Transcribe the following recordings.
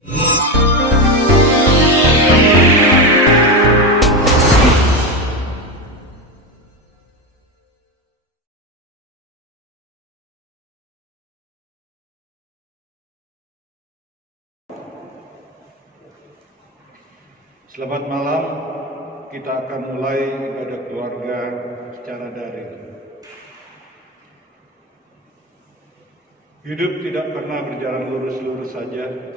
Selamat malam, kita akan mulai ibadah keluarga secara daring. Hidup tidak pernah berjalan lurus-lurus saja,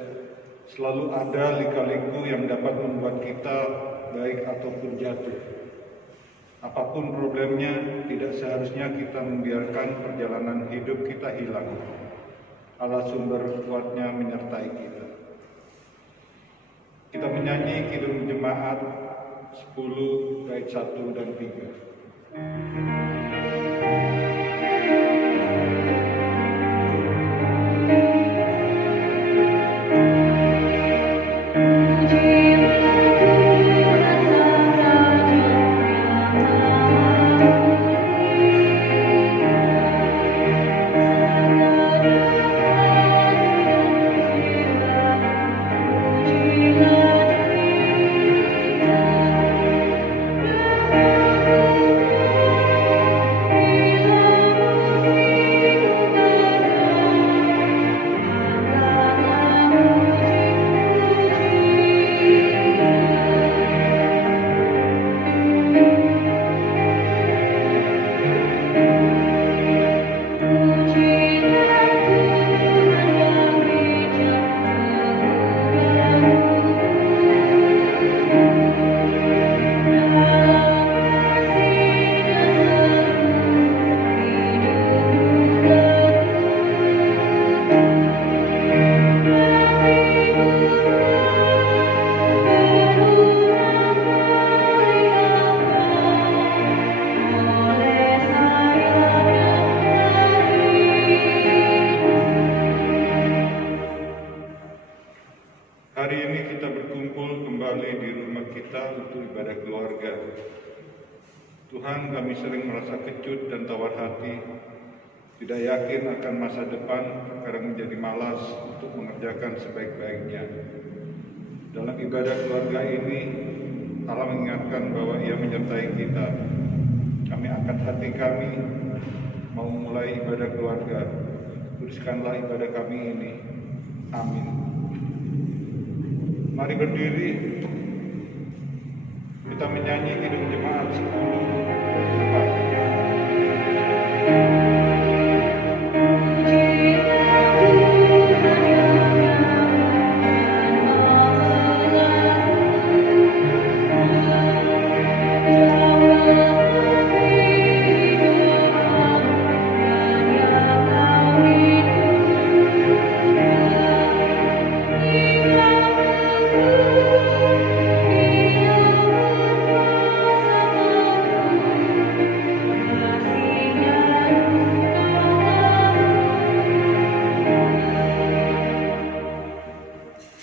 selalu ada lika-liku yang dapat membuat kita baik ataupun jatuh. Apapun problemnya, tidak seharusnya kita membiarkan perjalanan hidup kita hilang. Allah sumber kuatnya menyertai kita. Kita menyanyi Kidung Jemaat 10 bait 1 dan 3. Hari ini kita berkumpul kembali di rumah kita untuk ibadah keluarga. Tuhan, kami sering merasa kecut dan tawar hati, tidak yakin akan masa depan, kadang menjadi malas untuk mengerjakan sebaik-baiknya. Dalam ibadah keluarga ini, Allah mengingatkan bahwa Ia menyertai kita. Kami angkat hati kami, mau mulai ibadah keluarga. Kuduskanlah ibadah kami ini. Amin. Mari berdiri, kita menyanyi Kidung Jemaat 10.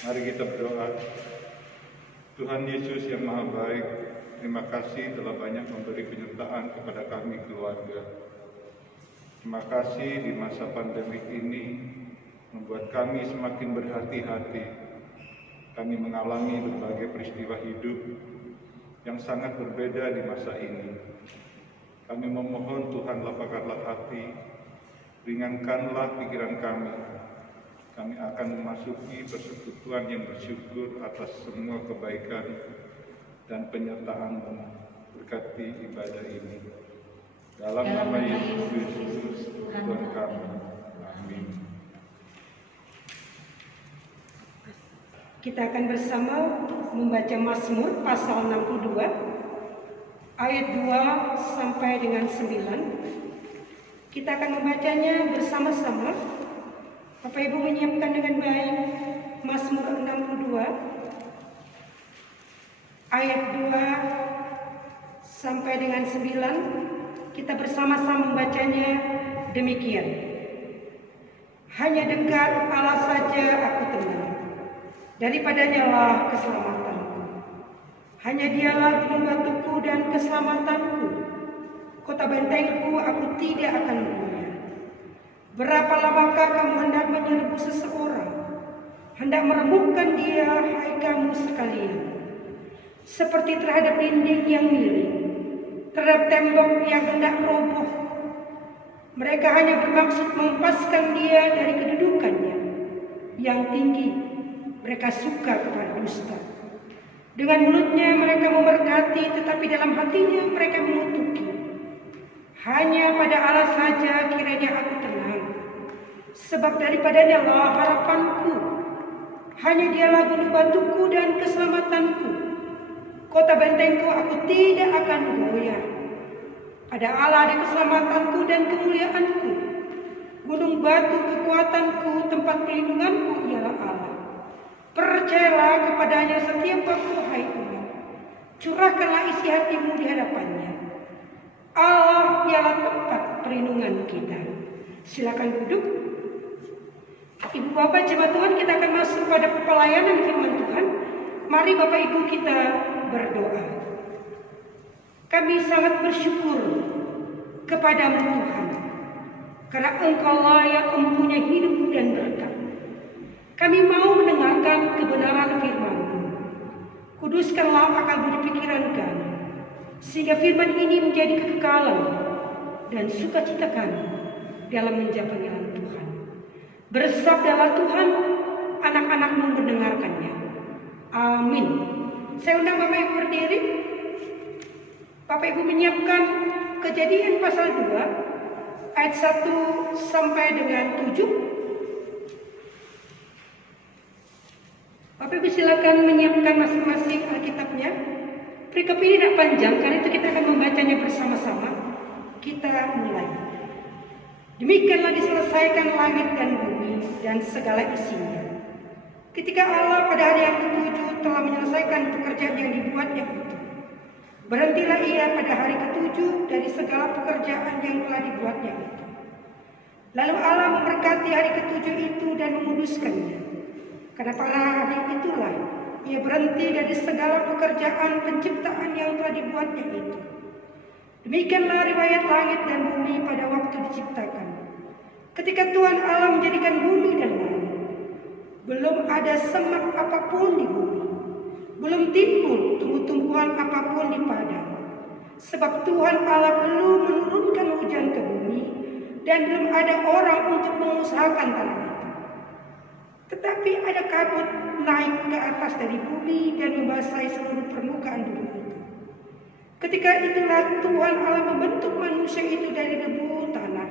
Mari kita berdoa. Tuhan Yesus yang Maha Baik, terima kasih telah banyak memberi penyertaan kepada kami keluarga. Terima kasih di masa pandemi ini membuat kami semakin berhati-hati. Kami mengalami berbagai peristiwa hidup yang sangat berbeda di masa ini. Kami memohon Tuhan, lapangkanlah hati, ringankanlah pikiran kami. Kami akan memasuki persekutuan yang bersyukur atas semua kebaikan dan penyertaan-Mu. Berkati ibadah ini. Dalam nama Yesus Kristus, Tuhan kami. Amin. Kita akan bersama membaca Mazmur pasal 62, ayat 2 sampai dengan 9. Kita akan membacanya bersama-sama. Bapak Ibu menyiapkan dengan baik Mazmur 62 ayat 2 sampai dengan 9. Kita bersama-sama membacanya demikian. Hanya Engkau Allah saja aku tenang, daripadanya lah keselamatanku. Hanya Dialah gunung batuku dan keselamatanku, kota bentengku, aku tidak akan goyah. Berapa lamakah kamu hendak menyerbu seseorang? hendak meremukkan dia, hai kamu sekalian, seperti terhadap dinding yang miring, terhadap tembok yang hendak roboh. Mereka hanya bermaksud melepaskan dia dari kedudukannya yang tinggi. Mereka suka kepada dusta. Dengan mulutnya mereka memberkati, tetapi dalam hatinya mereka mengutuki. Hanya pada Allah saja kiranya aku tenang, sebab daripadanya lah harapanku. Hanya dialah gunung batuku dan keselamatanku. Kota bentengku, aku tidak akan goyah. Pada Allah ada keselamatanku dan kemuliaanku. Gunung batu kekuatanku, tempat perlindunganku ialah Allah. Percayalah kepadanya setiap waktu, hai umat. Curahkanlah isi hatimu di hadapannya. Allah ialah tempat perlindungan kita. Silakan duduk. Ibu Bapak jemaat Tuhan, kita akan masuk pada pelayanan firman Tuhan. Mari Bapak Ibu kita berdoa. Kami sangat bersyukur kepadamu Tuhan, karena Engkaulah yang mempunyai hidup dan berkat. Kami mau mendengarkan kebenaran firman-Mu. Kuduskanlah akal budi pikiran kami, sehingga firman ini menjadi kekekalan dan sukacita kami dalam menjaga panggilan Tuhan. Bersabdalah Tuhan, anak-anak-Mu mendengarkannya. Amin. Saya undang Bapak Ibu berdiri. Bapak Ibu menyiapkan Kejadian pasal 2 ayat 1 sampai dengan 7. Bapak Ibu silakan menyiapkan masing-masing Alkitabnya. Perikop ini tidak panjang, karena itu kita akan membacanya bersama-sama. Kita mulai. Demikianlah diselesaikan langit dan bumi dan segala isinya. Ketika Allah pada hari yang ke-7 telah menyelesaikan pekerjaan yang dibuatnya itu, berhentilah ia pada hari ke-7 dari segala pekerjaan yang telah dibuatnya itu. Lalu Allah memberkati hari ke-7 itu dan menguduskannya. Karena pada hari itulah ia berhenti dari segala pekerjaan penciptaan yang telah dibuatnya itu. Demikianlah riwayat langit dan bumi pada waktu diciptakan. Ketika Tuhan Allah menjadikan bumi dan langit, belum ada semak apapun di bumi, belum timbul tumbuh-tumbuhan apapun di padang. Sebab Tuhan Allah belum menurunkan hujan ke bumi, dan belum ada orang untuk mengusahakan tanah itu. Tetapi ada kabut naik ke atas dari bumi dan membasahi seluruh permukaan bumi itu. Ketika itulah Tuhan Allah membentuk manusia itu dari debu tanah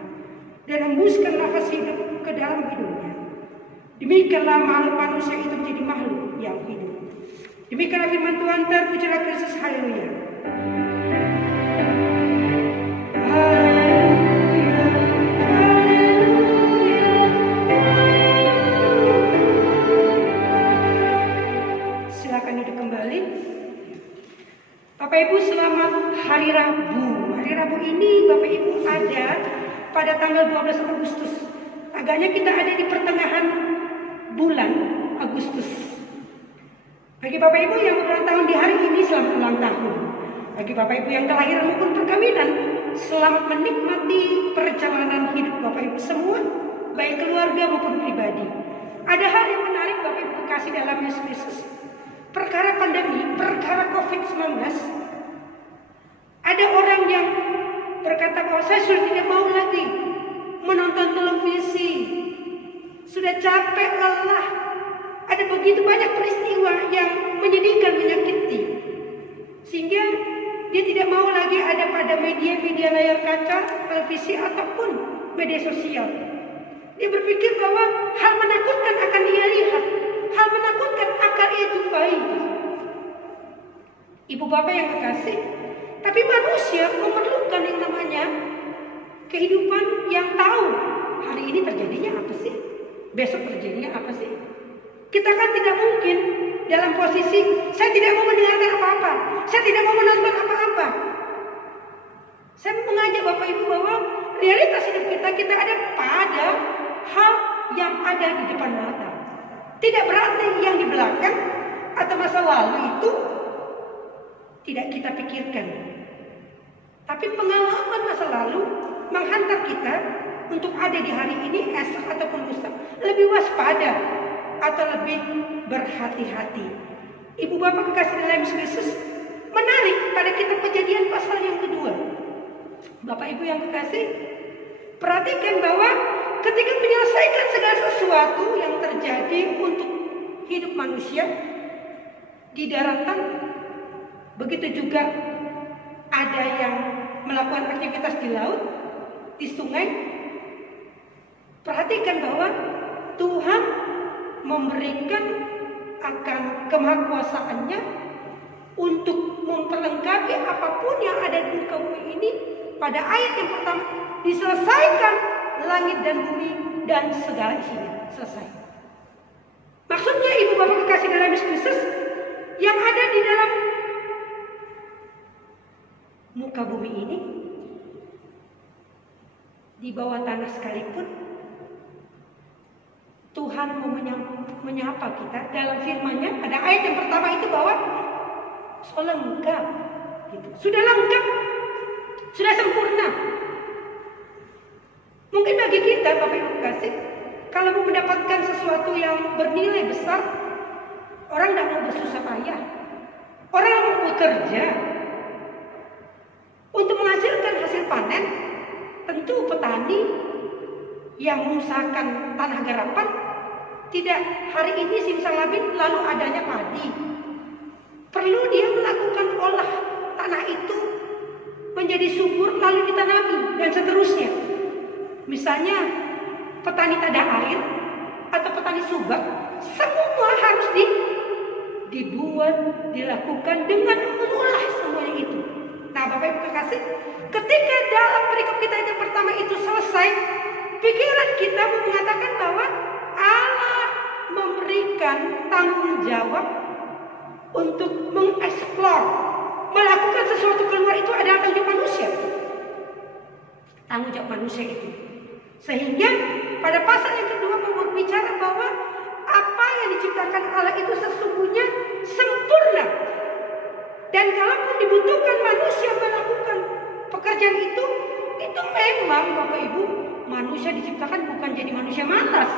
dan hembuskan nafas hidup ke dalam hidungnya. Demikianlah makhluk manusia itu menjadi makhluk yang hidup. Demikianlah firman Tuhan. Terpujilah Kristus. Haleluya. Silakan duduk kembali. Bapak Ibu, selamat Hari Rabu. Hari Rabu ini Bapak Ibu ada pada tanggal 12 Agustus. Agaknya kita ada di pertengahan bulan Agustus. Bagi Bapak Ibu yang berulang tahun di hari ini, selamat ulang tahun. Bagi Bapak Ibu yang kelahiran maupun perkawinan, selamat menikmati perjalanan hidup Bapak Ibu semua, baik keluarga maupun pribadi. Ada hal yang menarik Bapak Ibu kasih dalam Yesus Kristus. Perkara pandemi, perkara COVID-19, ada orang yang berkata bahwa saya sudah tidak mau lagi menonton televisi, sudah capek, lelah. Ada begitu banyak peristiwa yang menyedihkan, menyakiti, sehingga dia tidak mau lagi ada pada media-media layar kaca, televisi ataupun media sosial. Dia berpikir bahwa hal menakutkan akan ia lihat, hal menakutkan akan ia jumpai. Ibu bapak yang kekasih, tapi manusia memerlukan yang namanya kehidupan yang tahu hari ini terjadinya apa sih, besok terjadinya apa sih. Kita kan tidak mungkin dalam posisi saya tidak mau mendengarkan apa-apa, saya tidak mau menonton apa-apa. Saya mengajak Bapak Ibu bahwa realitas hidup kita ada pada hal yang ada di depan mata. Tidak berarti yang di belakang atau masa lalu itu tidak kita pikirkan. Tapi pengalaman masa lalu menghantar kita untuk ada di hari ini, esok ataupun lusa. Lebih waspada, atau lebih berhati-hati. Ibu bapak kekasih dalam Yesus, menarik pada kitab Kejadian pasal yang kedua. Bapak ibu yang kekasih, perhatikan bahwa ketika menyelesaikan segala sesuatu yang terjadi untuk hidup manusia di daratan, begitu juga ada yang melakukan aktivitas di laut, di sungai. Perhatikan bahwa Tuhan memberikan akan kemahakuasaannya untuk memperlengkapi apapun yang ada di muka bumi ini. Pada ayat yang pertama, diselesaikan langit dan bumi dan segala isinya. Selesai. Maksudnya ibu bapak kekasih dalam Yesus, yang ada di dalam muka bumi ini, di bawah tanah sekalipun, Tuhan mau menyapa kita dalam firman-Nya. Pada ayat yang pertama itu bahwa sudah lengkap, gitu. Sudah lengkap, sudah sempurna. Mungkin bagi kita, Bapak Ibu kasih, kalau mau mendapatkan sesuatu yang bernilai besar, orang tidak mau bersusah payah, orang mau bekerja untuk menghasilkan hasil panen. Tentu petani yang mengusahakan tanah garapan tidak hari ini simsalabim lalu adanya padi. Perlu dia melakukan olah tanah itu menjadi subur lalu ditanami dan seterusnya. Misalnya petani tada air atau petani subak, semua harus dilakukan dengan mengolah semuanya itu. Nah, Bapak Ibu kekasih, ketika dalam perikop kita yang pertama itu selesai, pikiran kita mengatakan bahwa Allah memberikan tanggung jawab untuk mengeksplor, melakukan sesuatu keluar itu adalah tanggung jawab manusia. Tanggung jawab manusia itu. Sehingga pada pasal yang kedua berbicara bahwa apa yang diciptakan Allah itu sesungguhnya sempurna. Dan kalaupun dibutuhkan manusia melakukan pekerjaan itu memang Bapak Ibu, manusia diciptakan bukan jadi manusia malas,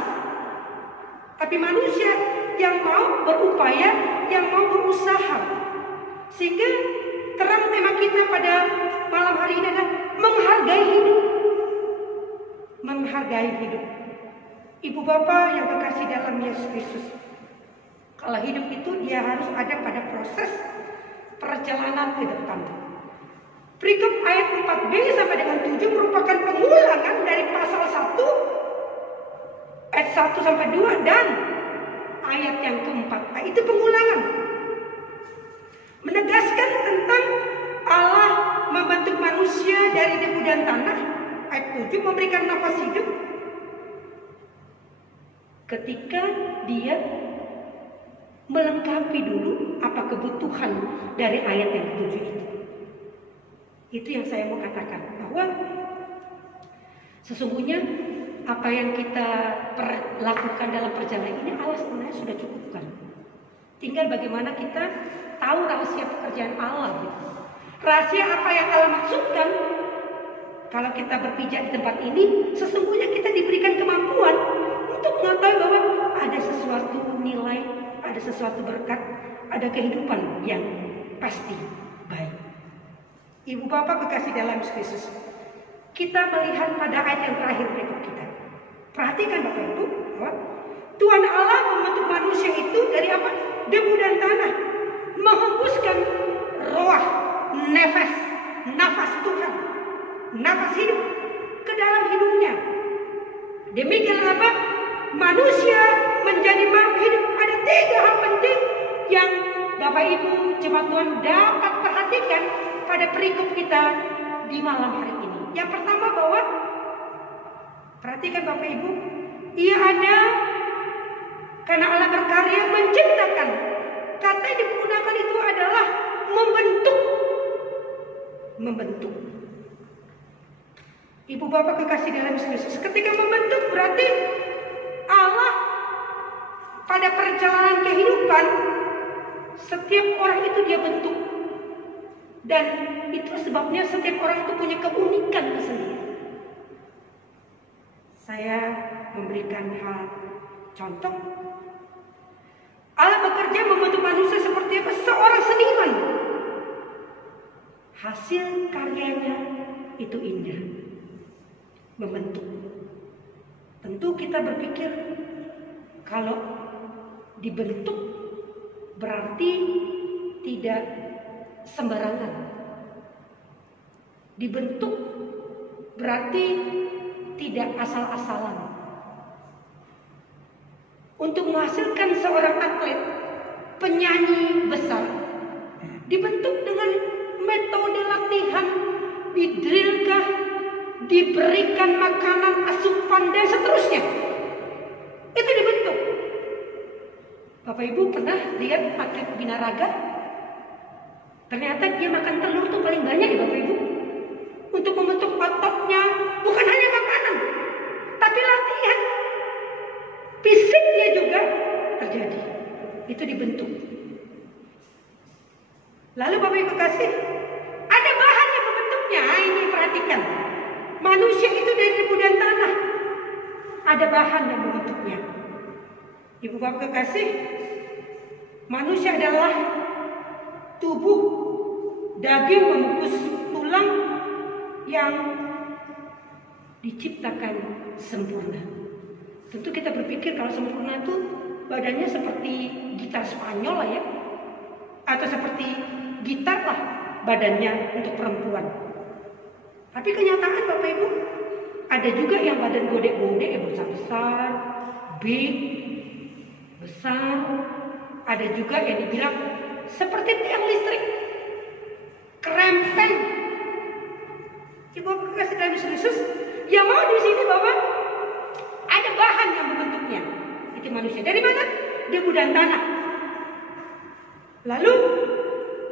tapi manusia yang mau berupaya, yang mau berusaha. Sehingga terang tema kita pada malam hari ini adalah menghargai hidup. Menghargai hidup. Ibu bapak yang kekasih dalam Yesus Kristus, kalau hidup itu dia harus ada pada proses perjalanan ke depan. Perikop ayat 4b sampai dengan 7 merupakan pengulangan dari pasal 1 ayat 1 sampai 2 dan ayat yang keempat. Nah, itu pengulangan. Menegaskan tentang Allah membentuk manusia dari debu dan tanah. Ayat 7 memberikan nafas hidup ketika dia melengkapi dulu apa kebutuhan dari ayat yang ke-7 itu. Itu yang saya mau katakan, bahwa sesungguhnya apa yang kita lakukan dalam perjalanan ini Allah sebenarnya sudah cukupkan. Tinggal bagaimana kita tahu rahasia pekerjaan Allah. Gitu. Rahasia apa yang Allah maksudkan. Kalau kita berpijak di tempat ini, sesungguhnya kita diberikan kemampuan untuk mengetahui bahwa ada sesuatu nilai, ada sesuatu berkat, ada kehidupan yang pasti baik. Ibu bapak kekasih dalam Kristus, kita melihat pada ayat yang terakhir berikut kita. Perhatikan Bapak Ibu, bahwa Tuhan Allah membentuk manusia itu dari apa? Debu dan tanah, menghembuskan roh, nafas Tuhan, nafas hidup ke dalam hidupnya. Demikian apa? Manusia menjadi makhluk hidup. Ada 3 hal penting yang Bapak Ibu jemaat Tuhan dapat perhatikan pada perikop kita di malam hari ini. Yang pertama bahwa perhatikan Bapak Ibu, ia ada karena Allah berkarya menciptakan. Kata yang digunakan itu adalah membentuk. Ibu bapak kekasih dalam Kristus, ketika membentuk berarti Allah pada perjalanan kehidupan setiap orang itu dia bentuk. Dan itu sebabnya setiap orang itu punya keunikan tersendiri. Saya memberikan hal contoh hasil karyanya itu indah, membentuk. Tentu kita berpikir kalau dibentuk berarti tidak sembarangan. Dibentuk berarti tidak asal-asalan. Untuk menghasilkan seorang atlet, penyanyi besar, dibentuk dengan metode latihan, didrilkah, diberikan makanan, asupan, dan seterusnya. Itu dibentuk. Bapak Ibu pernah lihat atlet binaraga? Ternyata dia makan telur tuh paling banyak ya Bapak Ibu. Untuk membentuk ototnya, bukan hanya makanan, tapi latihan. Fisiknya juga terjadi. Itu dibentuk. Lalu Bapak Ibu kasih, ada bahan yang membentuknya. Ini perhatikan. Manusia itu dari debu dan tanah. Ada bahan yang membentuknya. Ibu Bapak kekasih, manusia adalah tubuh, daging membungkus tulang yang diciptakan sempurna. Tentu kita berpikir kalau sempurna itu badannya seperti gitar Spanyol lah ya, atau seperti gitar lah badannya untuk perempuan. Tapi kenyataan Bapak Ibu, ada juga yang badan godek-godek yang besar-besar, big, besar. Ada juga yang dibilang seperti tiang listrik, kerempeng. Ibu Bapak kasih dalam Yesus, yang mau di sini Bapak, ada bahan yang membentuknya. Itu manusia. Dari mana? Debu dan tanah. Lalu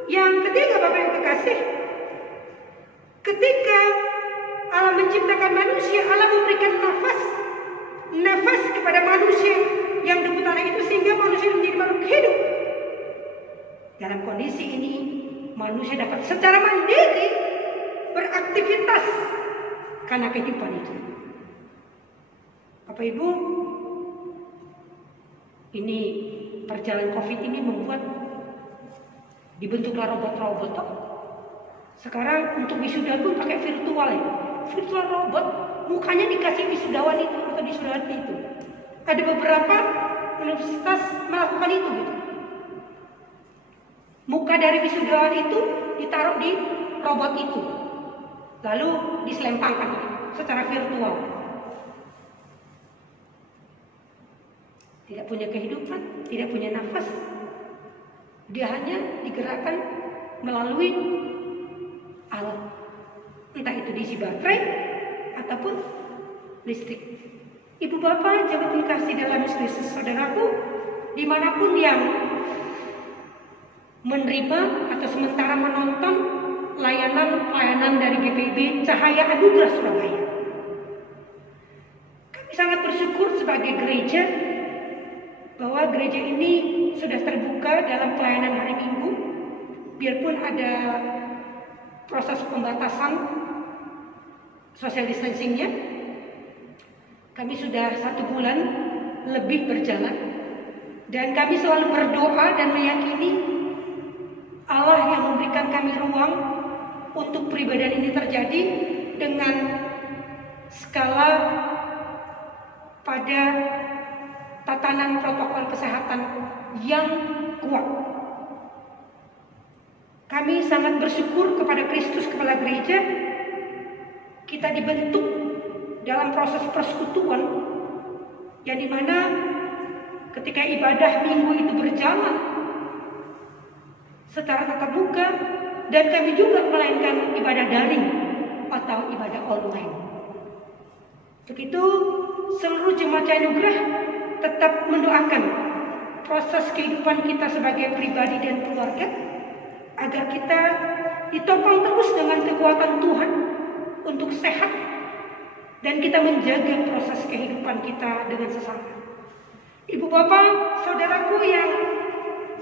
yang ketiga Bapak yang kekasih, ketika Allah menciptakan manusia, Allah memberikan nafas kepada manusia yang debu tanah itu, sehingga manusia menjadi makhluk hidup. Dalam kondisi ini, manusia dapat secara mandiri beraktivitas karena kehidupan itu. Bapak Ibu, ini perjalanan COVID ini membuat dibentuklah robot-robot. Sekarang untuk wisuda pun pakai virtual ya. Virtual robot, mukanya dikasih wisudawan itu atau wisudawati itu. Ada beberapa universitas melakukan itu gitu. Muka dari wisudawan itu ditaruh di robot itu, lalu diselempangkan secara virtual. Tidak punya kehidupan, tidak punya nafas. Dia hanya digerakkan melalui alat, entah itu diisi baterai ataupun listrik. Ibu Bapak jemaat kasih dalam Kristus, saudaraku, dimanapun yang menerima atau sementara menonton pelayanan dari GPIB Cahaya Anugerah Surabaya, kami sangat bersyukur sebagai gereja bahwa gereja ini sudah terbuka dalam pelayanan hari Minggu, biarpun ada proses pembatasan social distancingnya. Kami sudah 1 bulan lebih berjalan, dan kami selalu berdoa dan meyakini Allah yang memberikan kami ruang untuk peribadahan ini terjadi dengan skala pada tatanan protokol kesehatan yang kuat. Kami sangat bersyukur kepada Kristus Kepala Gereja. Kita dibentuk dalam proses persekutuan, yang dimana ketika ibadah minggu itu berjalan secara tatap muka, dan kami juga melainkan ibadah daring atau ibadah online. Untuk itu seluruh jemaat Cahaya Anugerah tetap mendoakan proses kehidupan kita sebagai pribadi dan keluarga, agar kita ditopang terus dengan kekuatan Tuhan untuk sehat, dan kita menjaga proses kehidupan kita dengan sesama. Ibu Bapak, saudaraku yang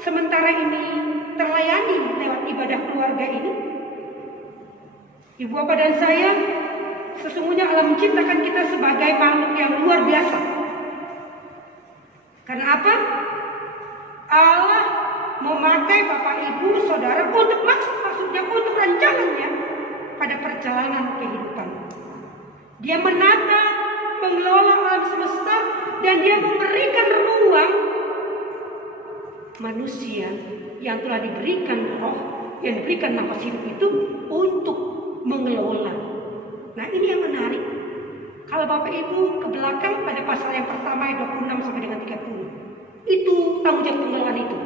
sementara ini terlayani lewat ibadah keluarga ini, Ibu Bapak dan saya, sesungguhnya Allah menciptakan kita sebagai makhluk yang luar biasa. Karena apa? Allah memakai Bapak Ibu Saudara untuk maksud maksudnya, untuk rancangannya pada perjalanan kehidupan. Dia menata, mengelola alam semesta, dan dia memberikan ruang manusia yang telah diberikan roh, yang diberikan nafas hidup itu untuk mengelola. Nah, ini yang menarik. Kalau Bapak Ibu ke belakang pada pasal yang pertama ayat 26 sampai dengan 30. Itu tanggung jawab pengelolaan itu.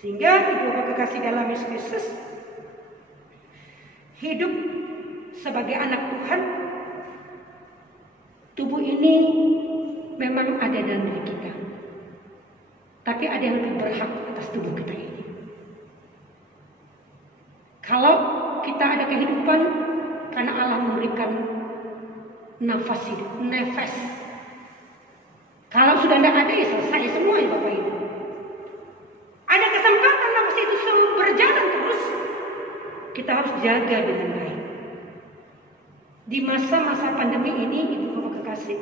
Sehingga Ibu Bapak kekasih dalam Yesus Kristus, hidup sebagai anak Tuhan, tubuh ini memang ada dalam diri kita. Tapi ada yang lebih berhak atas tubuh kita ini. Kalau kita ada kehidupan karena Allah memberikan nafas hidup, nefas. Kalau sudah tidak ada, ya selesai semua ya Bapak Ibu. Ada kesempatan nafas itu berjalan terus, kita harus jaga dengan baik. Di masa-masa pandemi ini, Ibu Bapak kekasih,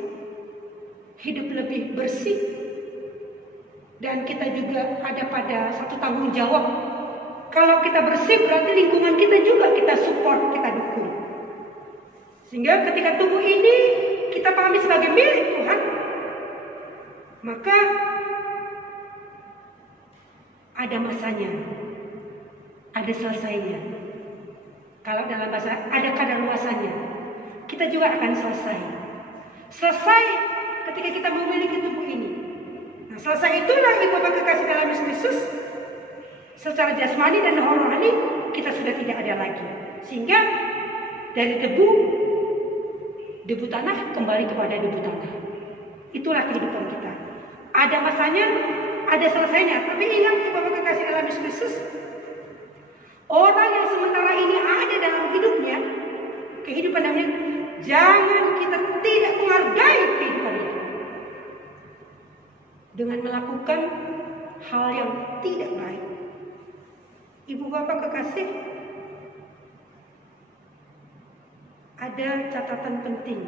hidup lebih bersih, dan kita juga ada pada satu tanggung jawab. Kalau kita bersih, berarti lingkungan kita juga kita support, kita dukung. Sehingga ketika tubuh ini kita pahami sebagai milik Tuhan, maka ada masanya, ada selesainya. Kalau dalam bahasa ada kadaluarsanya, kita juga akan selesai. Selesai ketika kita memiliki tubuh ini. Nah, selesai itulah Ibu Bapak kekasih dalam Yesus Kristus, secara jasmani dan rohani kita sudah tidak ada lagi. Sehingga dari debu tanah kembali kepada debu tanah. Itulah kehidupan kita. Ada masanya, ada selesainya. Tapi ingat Ibu Bapak kekasih dalam Yesus Kristus, orang yang sementara ini ada dalam hidupnya, kehidupan namanya, jangan kita tidak menghargai kehidupan itu dengan melakukan hal yang tidak baik. Ibu Bapak kekasih, ada catatan penting.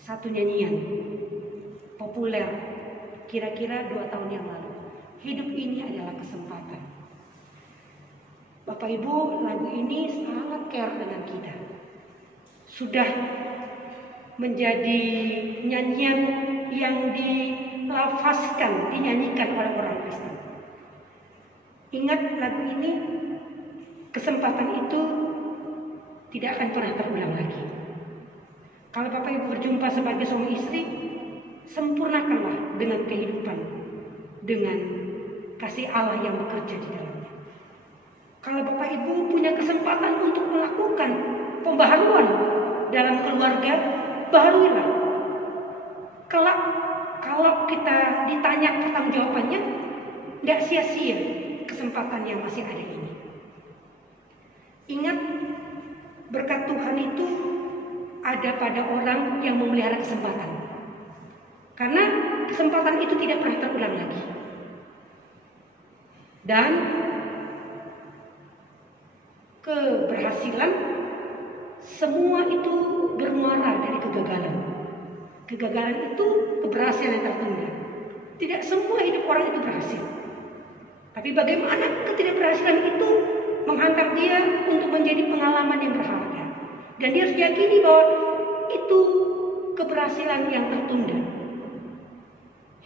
Satu nyanyian populer kira-kira 2 tahun yang lalu. Hidup ini adalah kesempatan. Bapak Ibu, lagu ini sangat care dengan kita. Sudah menjadi nyanyian yang dilafazkan, dinyanyikan oleh orang Kristen. Ingat lagu ini, kesempatan itu tidak akan pernah terulang lagi. Kalau Bapak Ibu berjumpa sebagai suami istri, sempurnakanlah dengan kehidupan, dengan kasih Allah yang bekerja di dalamnya. Kalau Bapak Ibu punya kesempatan untuk melakukan pembaharuan dalam keluarga, baharuilah. Kelak kalau kita ditanya pertanggungjawabannya, tidak sia-sia kesempatan yang masih ada ini. Ingat, berkat Tuhan itu ada pada orang yang memelihara kesempatan. Karena kesempatan itu tidak pernah terulang lagi. Dan keberhasilan semua itu bermuara dari kegagalan. Kegagalan itu keberhasilan yang tertunda. Tidak semua hidup orang itu berhasil. Tapi bagaimana ketidakberhasilan itu menghantar dia untuk menjadi pengalaman yang berharga. Dan dia harus yakini bahwa itu keberhasilan yang tertunda.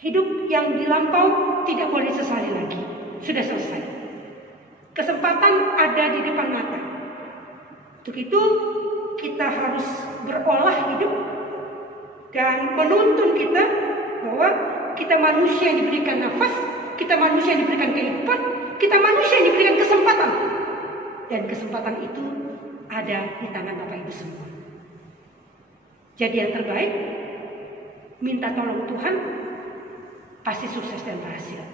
Hidup yang dilampau tidak boleh disesali lagi. Sudah selesai. Kesempatan ada di depan mata. Untuk itu kita harus berolah hidup dan menuntun kita bahwa kita manusia yang diberikan nafas, kita manusia yang diberikan kehidupan, kita manusia yang diberikan kesempatan. Dan kesempatan itu ada di tangan Bapak Ibu semua. Jadi yang terbaik, minta tolong Tuhan, pasti sukses dan berhasil.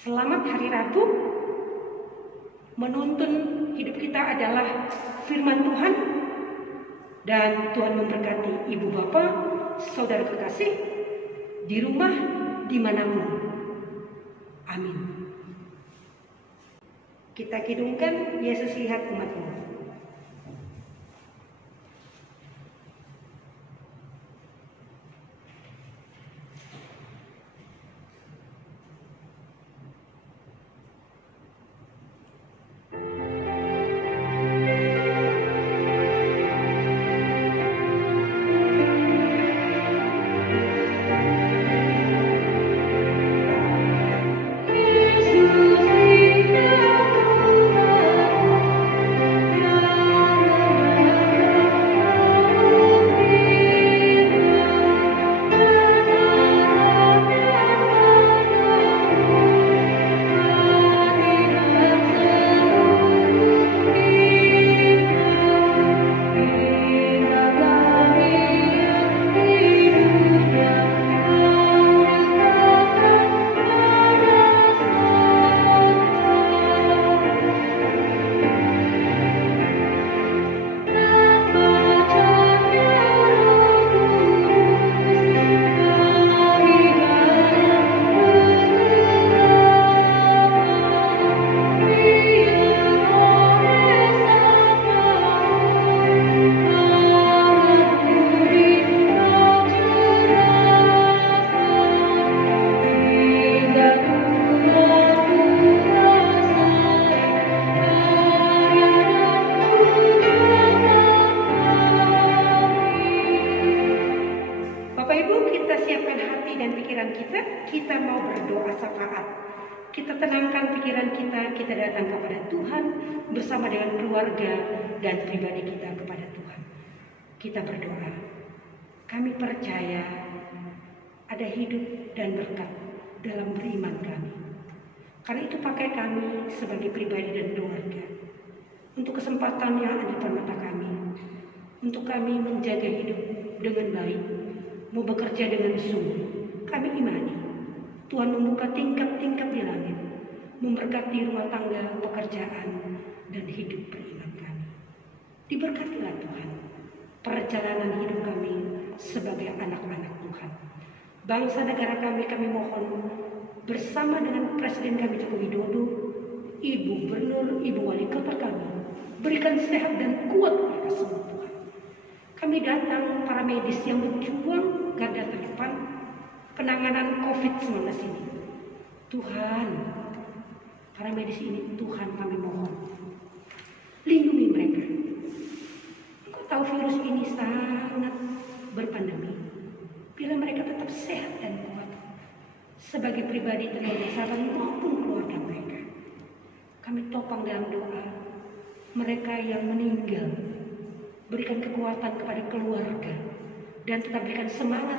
Selamat hari Rabu. Menuntun hidup kita adalah firman Tuhan. Dan Tuhan memberkati ibu bapak, saudara kekasih, di rumah, dimanapun. Amin. Kita kidungkan, Yesus lihat umatmu. dan pikiran kita, kita mau berdoa syafaat. Kita tenangkan pikiran kita datang kepada Tuhan bersama dengan keluarga dan pribadi kita kepada Tuhan. Kita berdoa. Kami percaya ada hidup dan berkat dalam beriman kami. Karena itu pakai kami sebagai pribadi dan keluarga. Untuk kesempatan yang ada di depan mata kami. Untuk kami menjaga hidup dengan baik. Mau bekerja dengan sungguh. Kami imani. Tuhan membuka tingkap-tingkap di langit. Memberkati rumah tangga, pekerjaan, dan hidup beriman kami. Diberkatilah Tuhan. Perjalanan hidup kami sebagai anak-anak Tuhan. Bangsa negara kami mohon bersama dengan Presiden kami Joko Widodo, Ibu Gubernur, Ibu Wali Kota kami, berikan sehat dan kuat mereka semua Tuhan. Kami datang para medis yang berjuang garda terdepan penanganan COVID-19 ini. Tuhan, para medis ini Tuhan kami mohon, lindungi mereka. Engkau tahu virus ini sangat berpandemi. Bila mereka tetap sehat dan kuat sebagai pribadi tenaga kesehatan maupun keluarga mereka, kami topang dalam doa mereka yang meninggal. Berikan kekuatan kepada keluarga dan tetap berikan semangat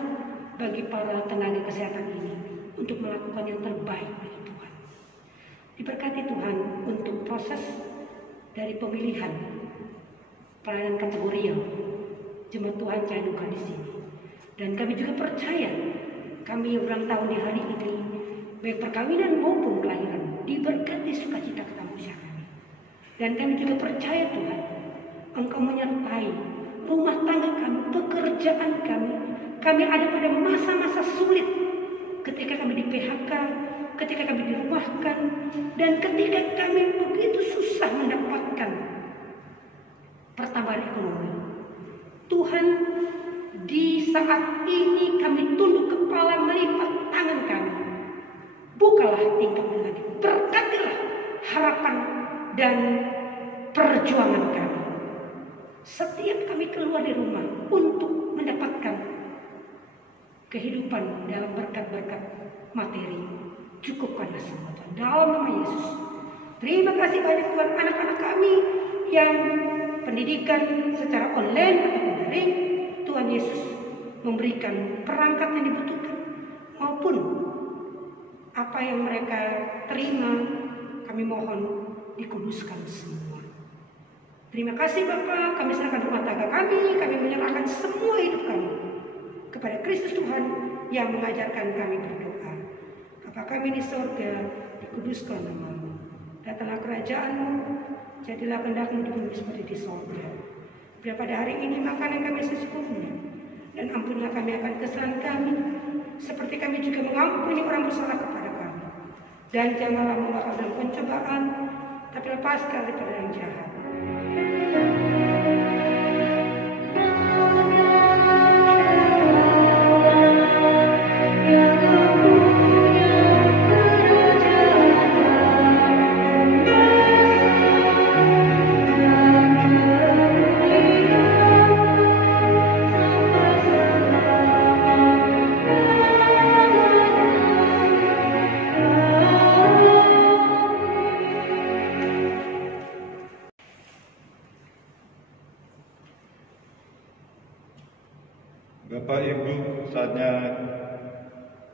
bagi para tenaga kesehatan ini untuk melakukan yang terbaik bagi Tuhan. Diberkati Tuhan untuk proses dari pemilihan pelayanan kategorial jemaat Tuhan Cahaya Duka di sini. Dan kami juga percaya kami ulang tahun di hari ini, baik perkawinan maupun kelahiran, diberkati sukacita ketamusian kami. Dan kami juga percaya Tuhan, Engkau menyertai rumah tangga kami, pekerjaan kami. Kami ada pada masa-masa sulit, ketika kami di PHK, ketika kami dirumahkan, dan ketika kami begitu susah mendapatkan pertambahan ekonomi. Tuhan, di saat ini kami tunduk kepala melipat tangan kami. Bukalah tingkapnya lagi. Berkatilah harapan dan perjuangan kami. Setiap kami keluar dari rumah untuk mendapatkan kehidupan dalam berkat-berkat materi. Cukupkanlah semua Tuhan. Dalam nama Yesus. Terima kasih banyak Tuhan, anak-anak kami yang pendidikan secara online atau daring. Tuhan Yesus memberikan perangkat yang dibutuhkan maupun apa yang mereka terima, kami mohon dikuduskan semua. Terima kasih Bapa, kami serahkan rumah tangga kami menyerahkan semua hidup kami kepada Kristus Tuhan yang mengajarkan kami berdoa. Bapa kami di sorga, dikuduskan nama-Mu. Datanglah kerajaan-Mu, jadilah kehendak-Mu di bumi seperti di sorga. Biar pada hari ini makanan kami secukupnya, dan ampunilah kami akan kesalahan kami, seperti kami juga mengampuni orang bersalah kepada kami. Dan janganlah membawa dalam pencobaan, tapi lepaskan daripada yang jahat. Bapak Ibu, saatnya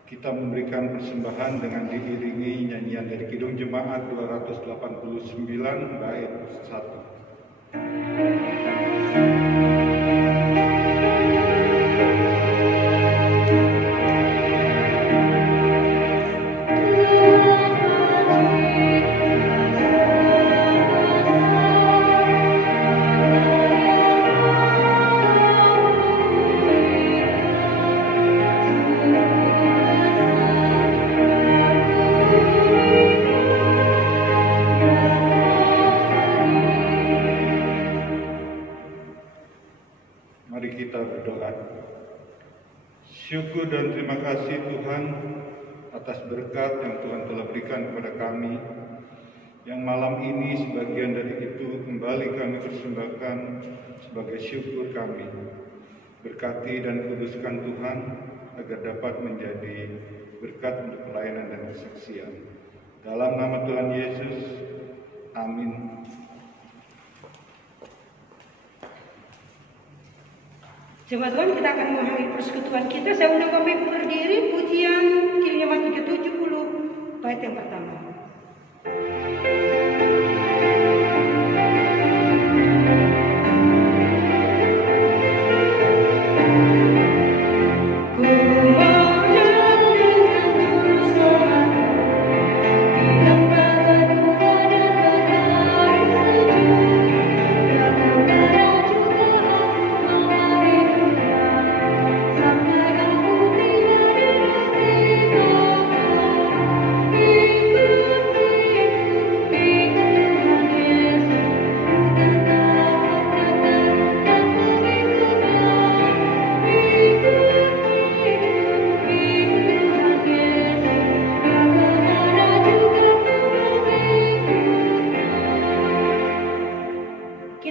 kita memberikan persembahan dengan diiringi nyanyian dari Kidung Jemaat 289 bait 1. Mari kita berdoa. Syukur dan terima kasih Tuhan atas berkat yang Tuhan telah berikan kepada kami. Yang malam ini sebagian dari itu kembali kami persembahkan sebagai syukur kami. Berkati dan kuduskan Tuhan agar dapat menjadi berkat untuk pelayanan dan kesaksian. Dalam nama Tuhan Yesus, amin. Jemaat Tuhan, kita akan mengakhiri persekutuan kita. Saya undang Bapak Ibu berdiri, pujian Kiriman 370, bait yang pertama.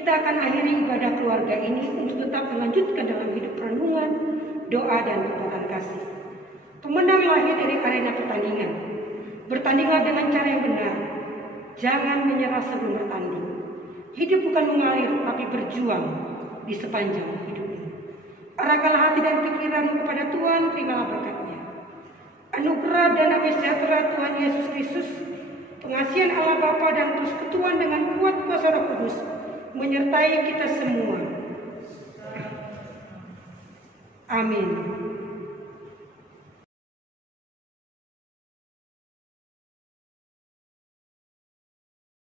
Kita akan akhiri ibadah keluarga ini untuk tetap melanjutkan dalam hidup renungan, doa, dan perbuatan kasih. Pemenang lahir dari arena pertandingan. Bertandinglah dengan cara yang benar. Jangan menyerah sebelum bertanding. Hidup bukan mengalir, tapi berjuang di sepanjang hidup ini. Arahkanlah hati dan pikiran kepada Tuhan, terimalah berkat-Nya. Anugerah dan damai sejahtera Tuhan Yesus Kristus, pengasihan Allah Bapa dan persekutuan dengan kuat kuasa Roh Kudus menyertai kita semua. Amin.